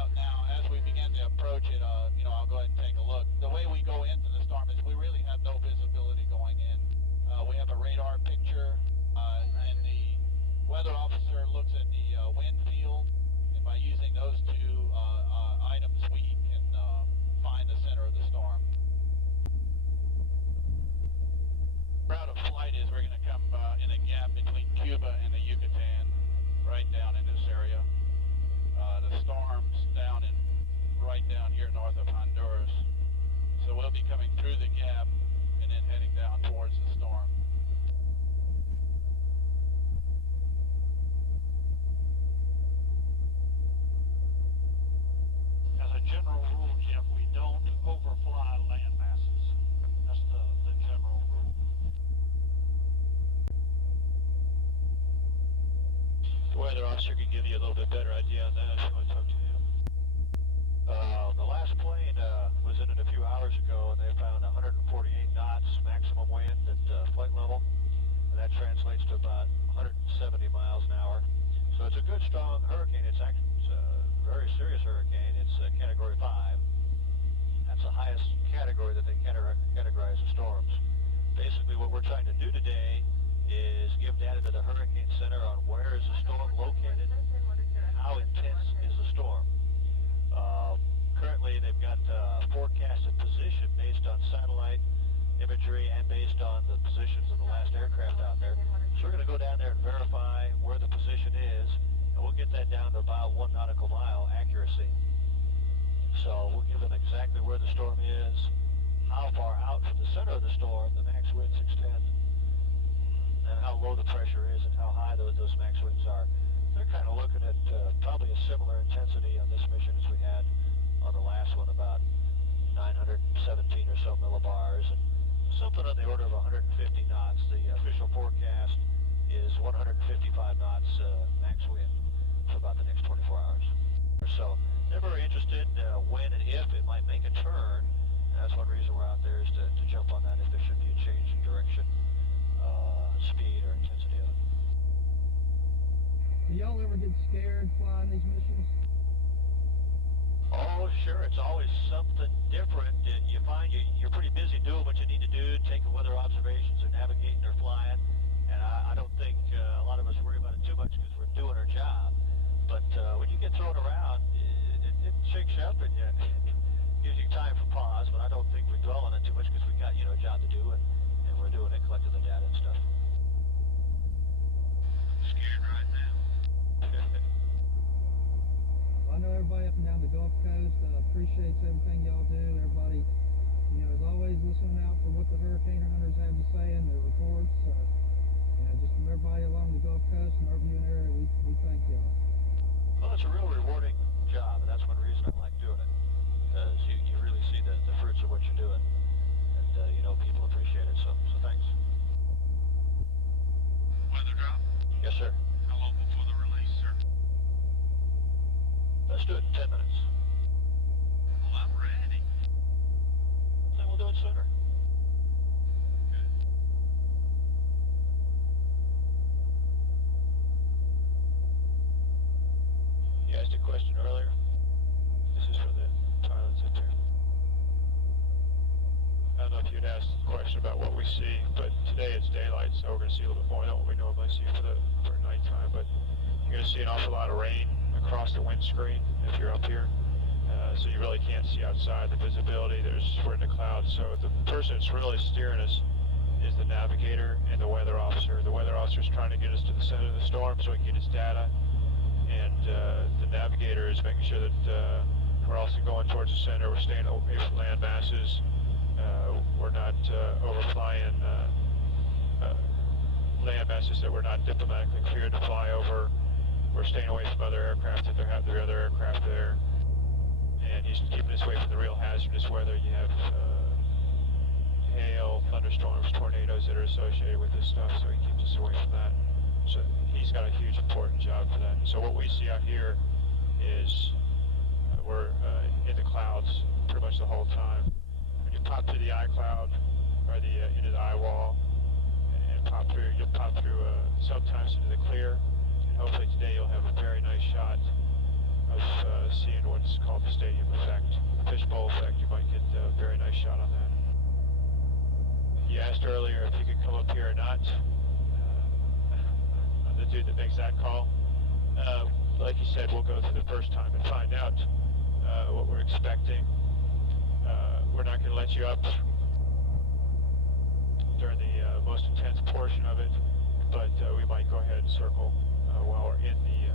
out now. As we begin to approach it, I'll go ahead and take a look. The way we go into the storm is we really have no visibility going in. We have a radar picture, and the weather officer looks at the wind field, and by using those two items, we can find the center of the storm. Route of flight is we're going to come in a gap between Cuba and the Yucatan, right down in this area. The storm's right down here north of Honduras. So we'll be coming through the gap and then heading down towards the storm. As a general rule, Jeff, we don't overfly land masses. That's the general rule. The weather officer can give you a little bit better idea on that if you want to talk to him. The last plane was in it a few hours ago, and they found 148 knots maximum wind at flight level, and that translates to about 170 miles an hour. So it's a good, strong hurricane. It's a very serious hurricane. It's Category 5. That's the highest category that they categorize the storms. Basically, what we're trying to do today is give data to the Hurricane Center on where is the storm located, and how intense is the storm. Currently, they've got forecasted position based on satellite imagery and based on the positions of the last aircraft out there. So we're going to go down there and verify where the position is, and we'll get that down to about 1 nautical mile accuracy. So we'll give them exactly where the storm is, how far out from the center of the storm the max winds extend, and how low the pressure is and how high those max winds are. They're kind of looking at probably a similar intensity on this mission as we had on the last one, about 917 or so millibars, and something on the order of 150 knots. The official forecast is 155 knots max wind for about the next 24 hours. So they're very interested when and if it might make a turn. And that's one reason we're out there, is to jump on that if there should be a change in direction, speed, or intensity of it. Do y'all ever get scared flying these missions? Oh, sure. It's always something different. You find you're pretty busy doing what you need to do, taking weather observations or navigating or flying. And I don't think a lot of us worry about it too much because we're doing our job. But when you get thrown around, it shakes you up and gives you time for pause. But I don't think we dwell on it too much because we got a job to do, and we're doing it, collecting the data and stuff. Scared right now. Well, I know everybody up and down the Gulf Coast appreciates everything y'all do. Everybody, is always listening out for what the hurricane hunters have to say in their reports. Just from everybody along the Gulf Coast and our viewing area, we thank y'all. Well, it's a real rewarding job, and that's one reason I like doing it, because you really see the fruits of what you're doing, and people appreciate it, so thanks. Weather drop? Yes, sir. How long before the release, sir? Let's do it in 10 minutes. Well, I'm ready. Then we'll do it sooner. Good. You asked a question earlier. This is for the pilots up there. I don't know if you'd asked a question about what we see, but today it's daylight, so we're going to see a little bit more than what we normally see for nighttime. But you're going to see an awful lot of rain across the windscreen if you're up here. So you really can't see outside. The visibility, we're in the clouds. So the person that's really steering us is the navigator and the weather officer. The weather officer is trying to get us to the center of the storm so we can get his data. And the navigator is making sure that we're also going towards the center. We're staying away from land masses. We're not overflying land masses that we're not diplomatically cleared to fly over. We're staying away from other aircraft if there are other aircraft there. And he's keeping us away from the real hazardous weather. You have hail, thunderstorms, tornadoes that are associated with this stuff, so he keeps us away from that. So he's got a huge important job for that. So what we see out here is we're in the clouds pretty much the whole time. When you pop through the eye cloud or into the eye wall and you'll pop through sometimes into the clear. And hopefully today you'll have a very nice shot of seeing what's called the stadium effect, the fishbowl effect. You might get a very nice shot on that. You asked earlier if you could come up here or not. I'm the dude that makes that call. Like you said, we'll go through the first time and find out what we're expecting. We're not going to let you up during the most intense portion of it, but we might go ahead and circle while we're in the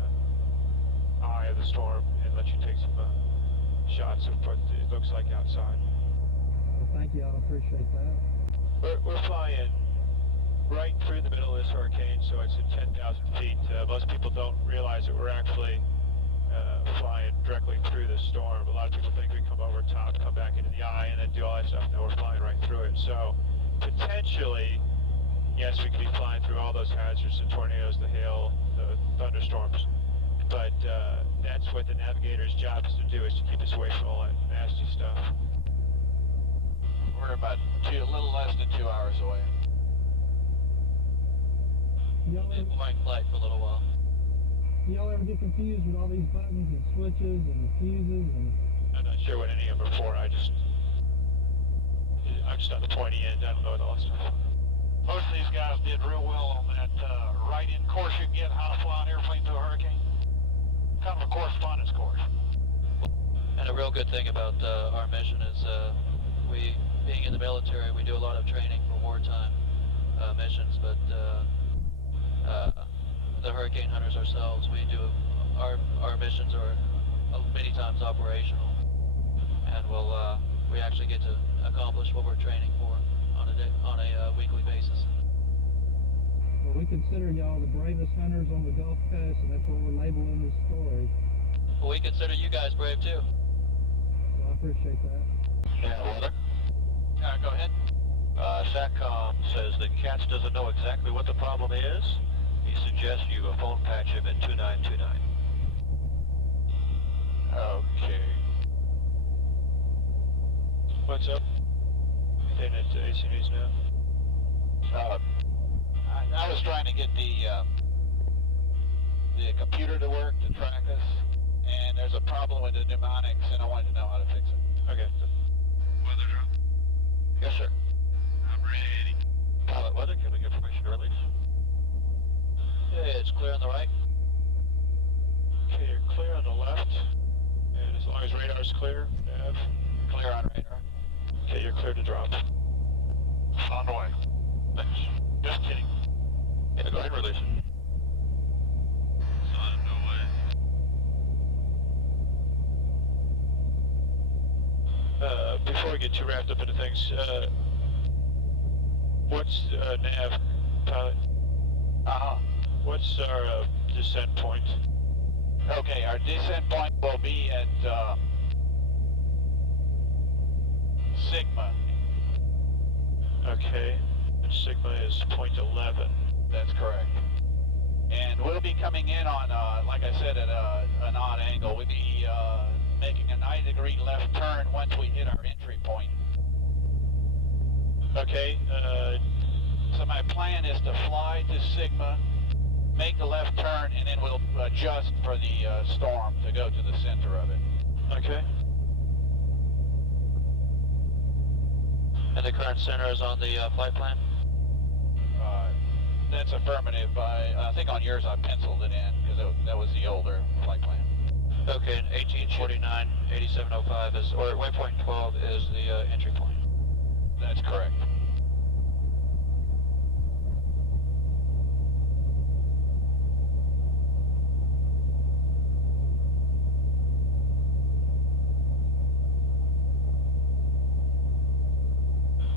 eye of the storm and let you take some shots of what it looks like outside. Well, thank you, I appreciate that. We're flying right through the middle of this hurricane, so it's at 10,000 feet. Most people don't realize that we're actually flying directly through the storm. A lot of people think we come over top, come back into the eye, and then do all that stuff. No, we're flying right through it. So potentially, yes, we could be flying through all those hazards, the tornadoes, the hail, the thunderstorms. But that's what the navigator's job is to do, is to keep us away from all that nasty stuff. We're about a little less than 2 hours away. Flying flight for a little while. Y'all ever get confused with all these buttons and switches and fuses and... I'm not sure what any of them are for. I'm just on the pointy end. I don't know what all that stuff. Most of these guys did real well on that right-in course you can get, how to fly an airplane through a hurricane. Kind of a correspondence course. And a real good thing about our mission is we, being in the military, we do a lot of training for wartime missions, but the hurricane hunters ourselves, our missions are many times operational, and we actually get to accomplish what we're training for on a weekly basis. Well, we consider y'all the bravest hunters on the Gulf Coast, and that's what we're labeling this story. Well, we consider you guys brave too. Well, I appreciate that. Yeah, weather. Go ahead. SATCOM says that Katz doesn't know exactly what the problem is. He suggests you phone patch him at 2929. Okay. What's up? Heading into AC News now. I was trying to get the computer to work to track us, and there's a problem with the mnemonics, and I wanted to know how to fix it. Okay. Weather drone? Yes, sir. I'm ready. Pilot weather, can we get permission to release? Yeah, it's clear on the right. Okay, you're clear on the left. And as long as radar's clear, nav. Clear on radar. Okay, you're clear to drop. On the way. Thanks. Just kidding. Yeah, go ahead and release it. On the way. Before we get too wrapped up into things, what's nav, pilot? Uh-huh. What's our descent point? Okay, our descent point will be at Sigma. Okay, and Sigma is point 11. That's correct. And we'll be coming in on, like I said, at an odd angle. We'll be making a 90-degree left turn once we hit our entry point. Okay, So my plan is to fly to Sigma, make the left turn, and then we'll adjust for the storm to go to the center of it. okay. And the current center is on the flight plan? That's affirmative. I think on yours I penciled it in, because that was the older flight plan. Okay, and 1849, 8705 is, or waypoint 12 is the entry point. That's correct.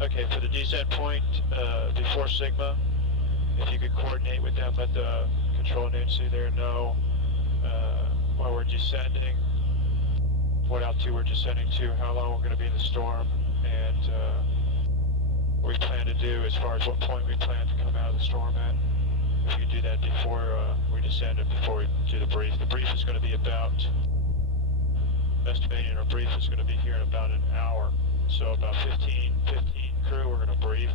Okay, for the descent point, before Sigma, if you could coordinate with them, let the control agency there know while we're descending, what altitude we're descending to, how long we're going to be in the storm, and what we plan to do as far as what point we plan to come out of the storm at. If you do that before we descend and before we do the brief. The brief is going to be about, estimating our brief is going to be here in about an hour. So about 15 crew, we're going to brief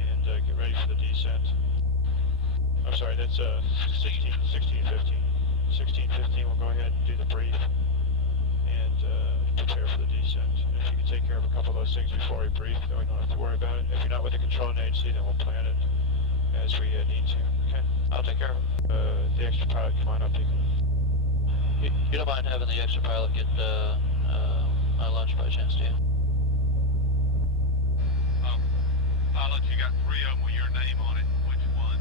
and get ready for the descent. I'm sorry, that's 16, 15. 16, 15, we'll go ahead and do the brief. those things before we brief, then we don't have to worry about it. If you're not with the controlling agency, then we'll plan it as we need to. Okay? I'll take care of it. The extra pilot, come on up. You don't mind having the extra pilot get my lunch by chance, do you? Pilot, you got 3 of them with your name on it. Which one?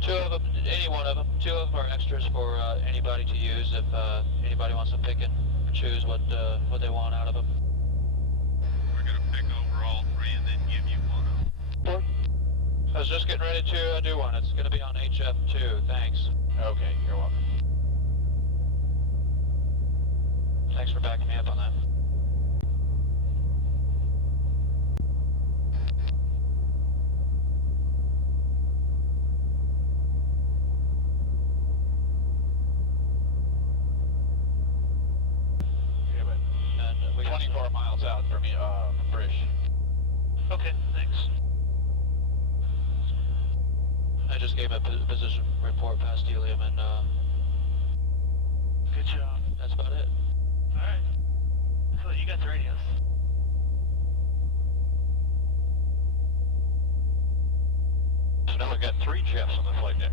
2 of them, any one of them. 2 of them are extras for anybody to use if anybody wants to pick and choose what they want out of them. We're going to pick over all 3 and then give you one of them. I was just getting ready to do one. It's going to be on HF2. Thanks. Okay, you're welcome. Thanks for backing me up on that. Yeah, but And we got 24 miles out from me, Frisch. Okay, thanks. I just gave my position report past helium, and Good job. that's about it. Alright. Cool, you got the radios. So now we've got 3 jets on the flight deck.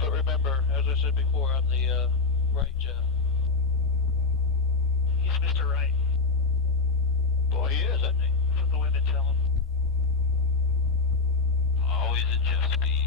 But remember, as I said before, I'm the right jet. He's Mr. Right. Boy, he is, isn't he? That's what the women tell him. Always a Chesapeake.